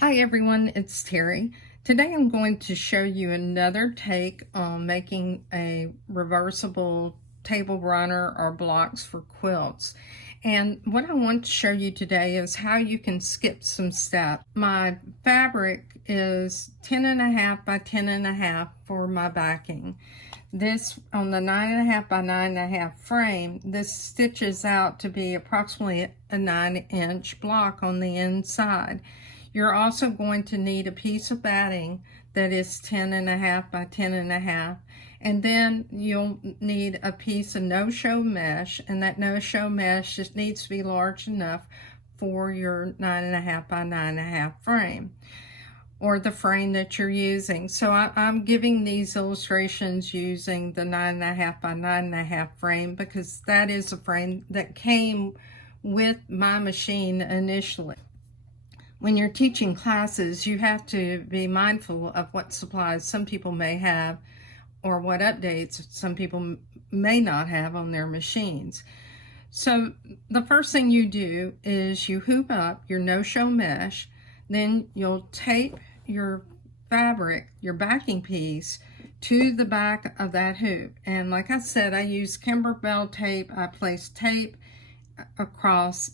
Hi everyone, it's Terry. Today I'm going to show you another take on making a reversible table runner or blocks for quilts. And what I want to show you today is how you can skip some steps. My fabric is 10.5 by 10.5 for my backing. This, on the 9.5 by 9.5 frame, this stitches out to be approximately a 9-inch block on the inside. You're also going to need a piece of batting that is 10.5 by 10.5, and then you'll need a piece of no-show mesh, and that no-show mesh just needs to be large enough for your 9.5 by 9.5 frame, or the frame that you're using. So I'm giving these illustrations using the 9.5 by 9.5 frame because that is a frame that came with my machine initially. When you're teaching classes, you have to be mindful of what supplies some people may have or what updates some people may not have on their machines. So the first thing you do is you hoop up your no-show mesh, then you'll tape your fabric, your backing piece, to the back of that hoop. And like I said, I use Kimberbell tape. I place tape across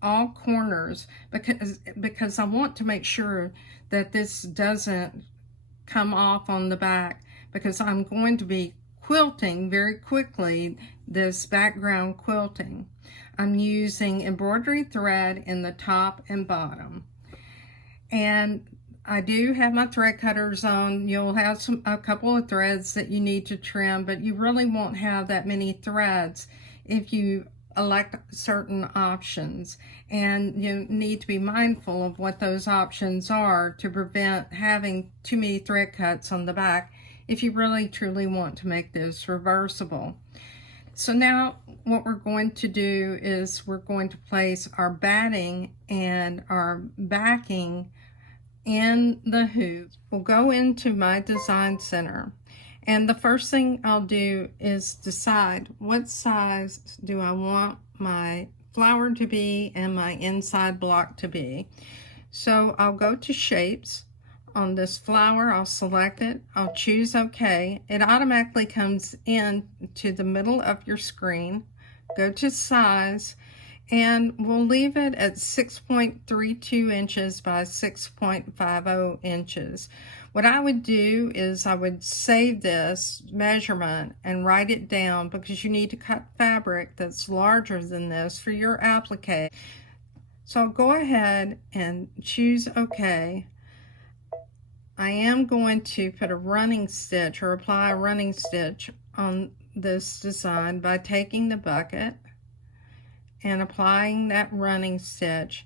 all corners because I want to make sure that this doesn't come off on the back, because I'm going to be quilting very quickly, this background quilting. I'm using embroidery thread in the top and bottom, and I do have my thread cutters on. You'll have a couple of threads that you need to trim, but you really won't have that many threads if you elect certain options, and you need to be mindful of what those options are to prevent having too many thread cuts on the back if you really truly want to make this reversible. So now what we're going to do is we're going to place our batting and our backing in the hoop. We'll go into my design center, and the first thing I'll do is decide what size do I want my flower to be and my inside block to be. So I'll go to shapes. On this flower, I'll select it. I'll choose OK. It automatically comes in to the middle of your screen. Go to size, and we'll leave it at 6.32 inches by 6.50 inches. What I would do is I would save this measurement and write it down, because you need to cut fabric that's larger than this for your applique. So I'll go ahead and choose OK. I am going to put a running stitch, or apply a running stitch on this design by taking the bucket and applying that running stitch,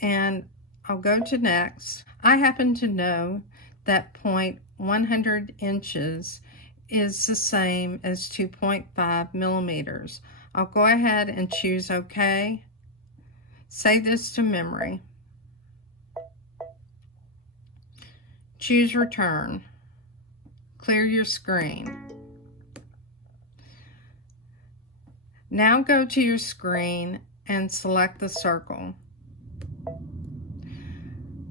and I'll go to next. I happen to know that 100 inches is the same as 2.5 millimeters. I'll go ahead and choose OK. Save this to memory. Choose return. Clear your screen. Now go to your screen and select the circle.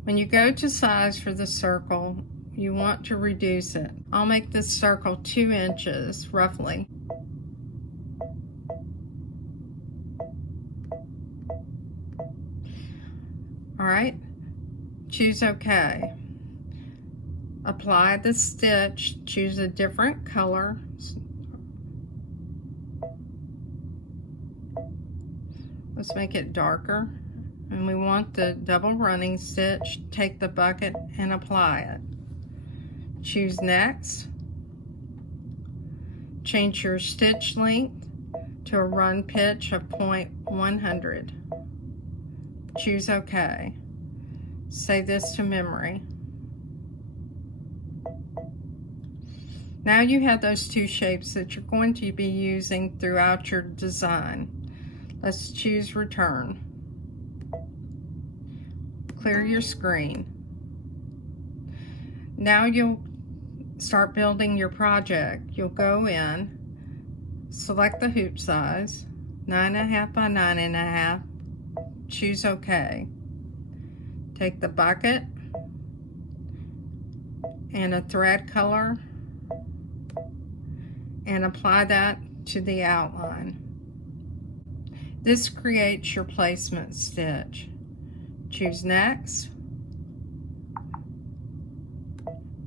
When you go to size for the circle, you want to reduce it. I'll make this circle 2 inches roughly. All right, choose OK. Apply the stitch, choose a different color. Let's make it darker. And we want the double running stitch. Take the bucket and apply it. Choose next. Change your stitch length to a run pitch of 0.100. Choose OK. Save this to memory. Now you have those two shapes that you're going to be using throughout your design. Let's choose return. Clear your screen. Now you'll start building your project. You'll go in, select the hoop size, 9.5 by 9.5, choose OK. Take the bucket, and a thread color and apply that to the outline. This creates your placement stitch. Choose next.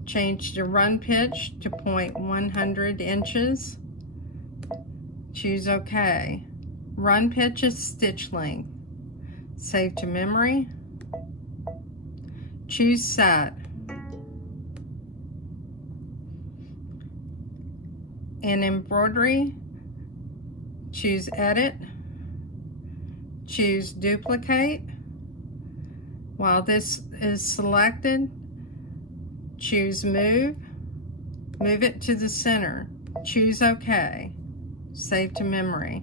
Change the run pitch to 0.100 inches. Choose OK. Run pitch is stitch length. Save to memory. Choose set. In embroidery, choose edit. Choose duplicate. While this is selected, choose move. Move it to the center. Choose OK. Save to memory.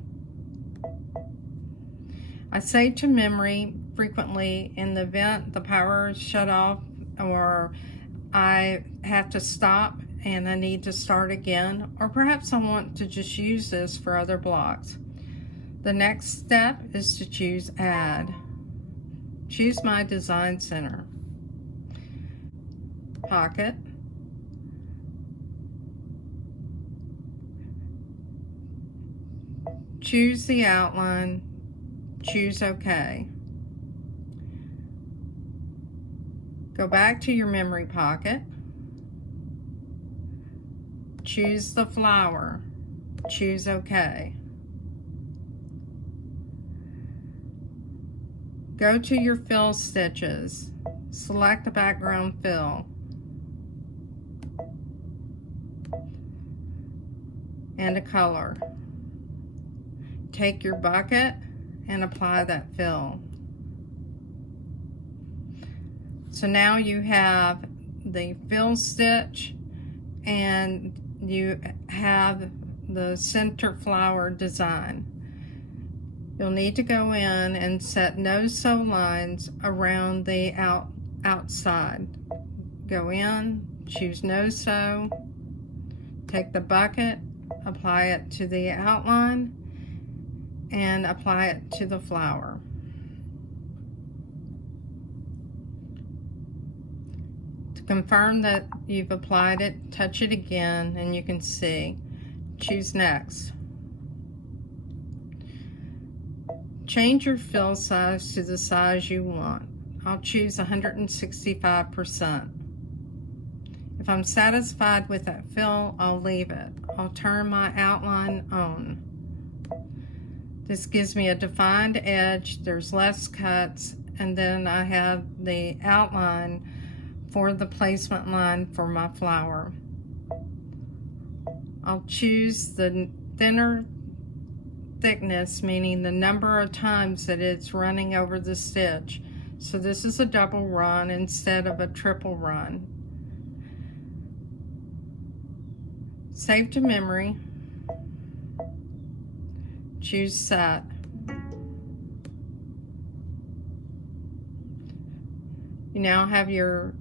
I save to memory frequently in the event the power is shut off or I have to stop and I need to start again, or perhaps I want to just use this for other blocks. The next step is to choose Add. Choose my design center. Pocket. Choose the outline. Choose OK. Go back to your memory pocket. Choose the flower. Choose OK. Go to your fill stitches. Select the background fill. And a color. Take your bucket and apply that fill. So now you have the fill stitch and you have the center flower design. You'll need to go in and set no sew lines around the outside. Go in, choose no sew, take the bucket, apply it to the outline, and apply it to the flower. To confirm that you've applied it, touch it again and you can see. Choose next. Change your fill size to the size you want. I'll choose 165%. If I'm satisfied with that fill, I'll leave it. I'll turn my outline on. This gives me a defined edge, there's less cuts, and then I have the outline for the placement line for my flower. I'll choose the thinner thickness, meaning the number of times that it's running over the stitch. So this is a double run instead of a triple run. Save to memory. Choose set. You now have your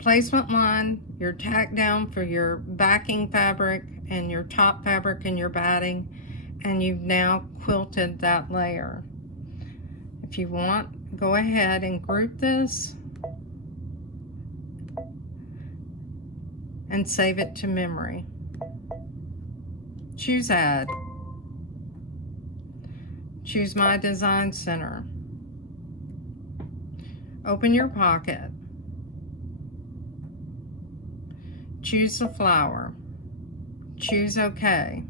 placement line, your tack down for your backing fabric and your top fabric and your batting, and you've now quilted that layer. If you want, go ahead and group this and save it to memory. Choose Add. Choose my design center. Open your pocket. Choose the flower. Choose OK.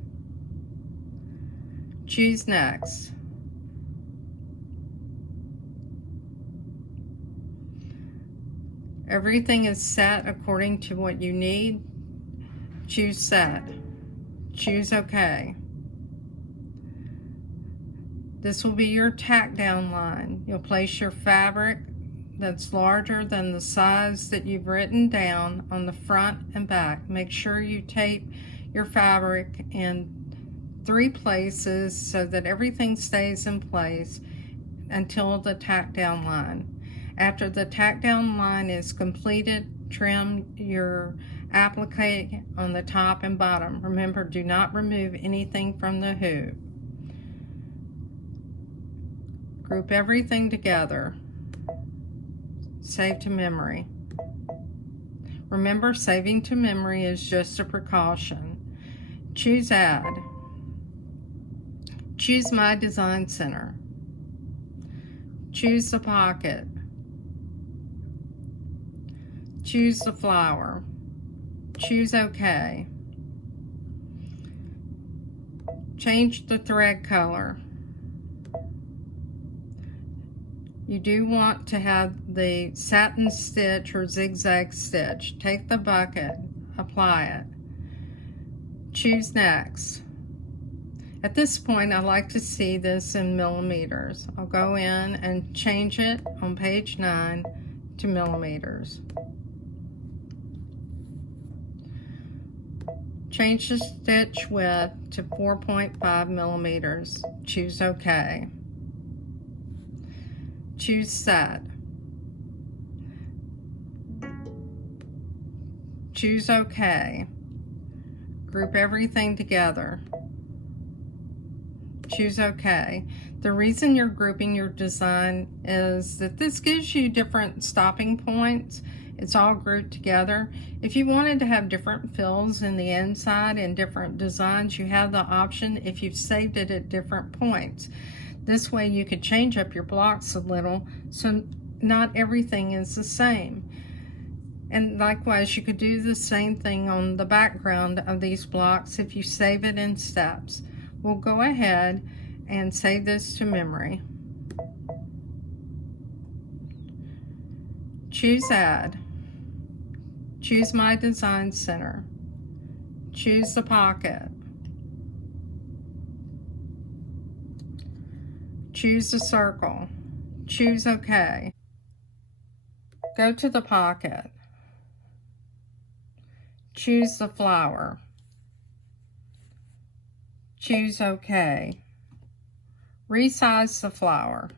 Choose next. Everything is set according to what you need. Choose set. Choose OK. This will be your tack down line. You'll place your fabric that's larger than the size that you've written down on the front and back. Make sure you tape your fabric in 3 places so that everything stays in place until the tack down line. After the tack down line is completed, trim your applique on the top and bottom. Remember, do not remove anything from the hoop. Group everything together. Save to memory. Remember, saving to memory is just a precaution. Choose Add. Choose My Design Center. Choose the pocket. Choose the flower. Choose OK. Change the thread color. You do want to have the satin stitch or zigzag stitch. Take the bucket, apply it. Choose Next. At this point, I like to see this in millimeters. I'll go in and change it on page 9 to millimeters. Change the stitch width to 4.5 millimeters. Choose OK. Choose Set. Choose OK. Group everything together. Choose OK. The reason you're grouping your design is that this gives you different stopping points. It's all grouped together. If you wanted to have different fills in the inside and different designs, you have the option if you've saved it at different points. This way you could change up your blocks a little so not everything is the same. And likewise, you could do the same thing on the background of these blocks if you save it in steps. We'll go ahead and save this to memory. Choose Add. Choose My Design Center. Choose the pocket. Choose the circle. Choose OK. Go to the pocket. Choose the flower. Choose OK. Resize the flower,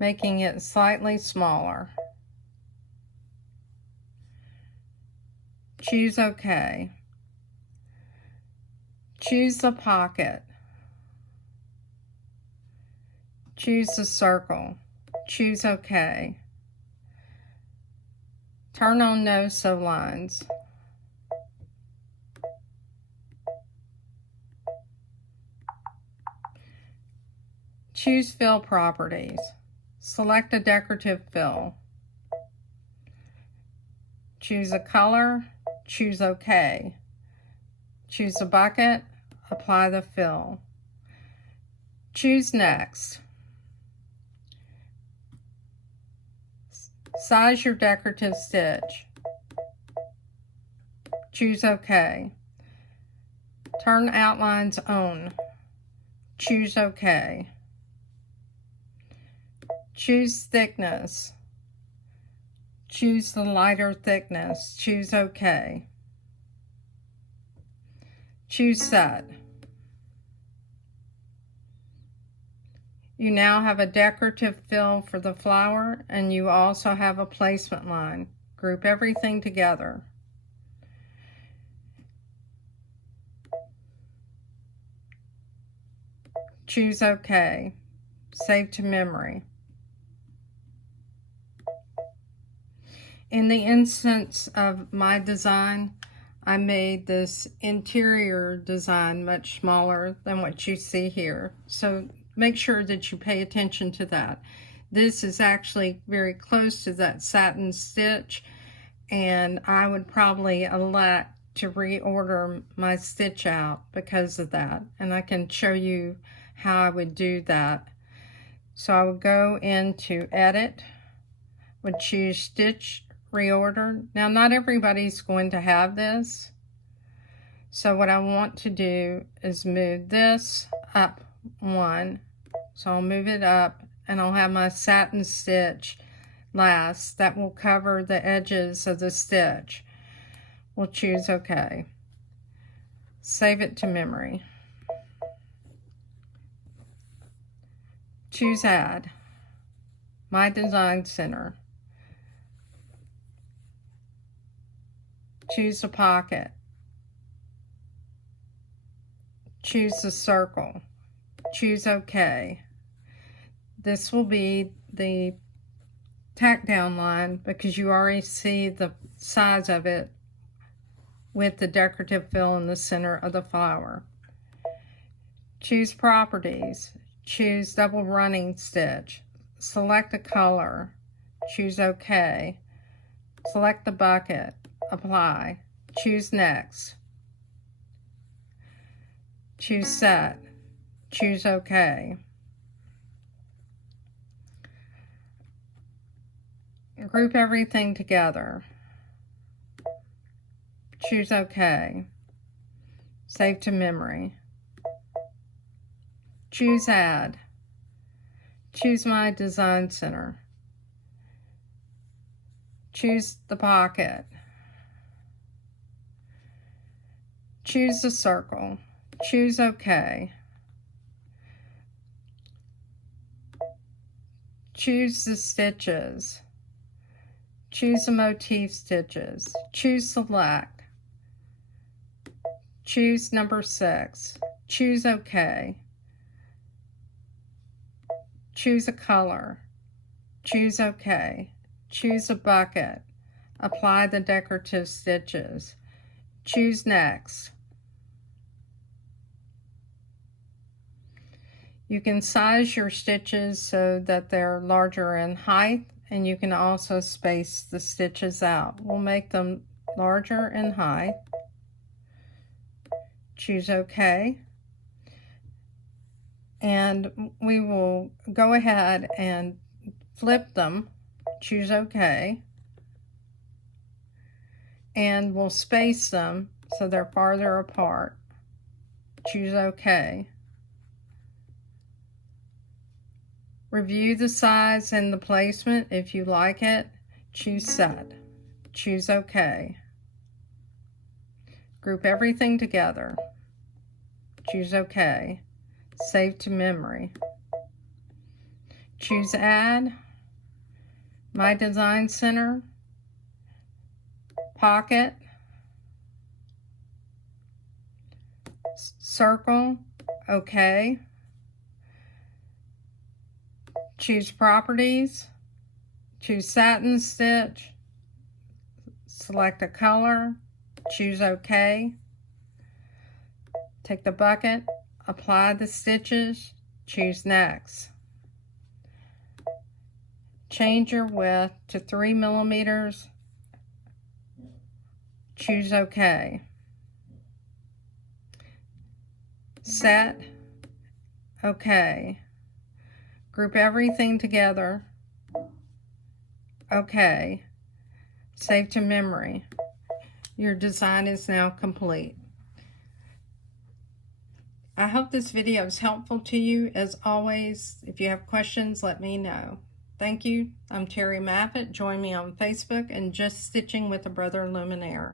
making it slightly smaller. Choose OK. Choose the pocket. Choose the circle. Choose OK. Turn on No Sew Lines. Choose Fill Properties. Select a decorative fill. Choose a color. Choose OK. Choose a bucket. Apply the fill. Choose Next. Size your decorative stitch. Choose OK. Turn outlines on. Choose OK. Choose thickness. Choose the lighter thickness. Choose OK. Choose Set. You now have a decorative fill for the flower, and you also have a placement line. Group everything together. Choose OK. Save to memory. In the instance of my design, I made this interior design much smaller than what you see here. So make sure that you pay attention to that. This is actually very close to that satin stitch, and I would probably elect to reorder my stitch out because of that. And I can show you how I would do that. So I would go into Edit, would choose Stitch Reorder. Now, not everybody's going to have this. So what I want to do is move this up one. So I'll move it up, and I'll have my satin stitch last. That will cover the edges of the stitch. We'll choose OK. Save it to memory. Choose Add. My Design Center. Choose a pocket. Choose the circle. Choose OK. This will be the tack down line because you already see the size of it with the decorative fill in the center of the flower. Choose properties, choose double running stitch, select a color, choose OK, select the bucket, apply, choose next, choose set, choose OK. Group everything together, choose OK, save to memory, choose add, choose my design center, choose the pocket, choose the circle, choose OK, choose the stitches, choose the motif stitches, choose select, choose number 6, choose OK, choose a color, choose OK, choose a bucket, apply the decorative stitches, choose next. You can size your stitches so that they're larger in height, and you can also space the stitches out. We'll make them larger in height. Choose OK. And we will go ahead and flip them. Choose OK. And we'll space them so they're farther apart. Choose OK. Review the size and the placement if you like it. Choose set. Choose OK. Group everything together. Choose OK. Save to memory. Choose add. My design center. Pocket. Circle. OK. Choose properties, choose satin stitch, select a color, choose OK, take the bucket, apply the stitches, choose next. Change your width to 3 millimeters, choose OK. Set, OK. Group everything together, OK. Save to memory. Your design is now complete. I hope this video is helpful to you. As always, if you have questions, let me know. Thank you. I'm Terry Maffitt. Join me on Facebook and Just Stitching with a Brother Luminaire.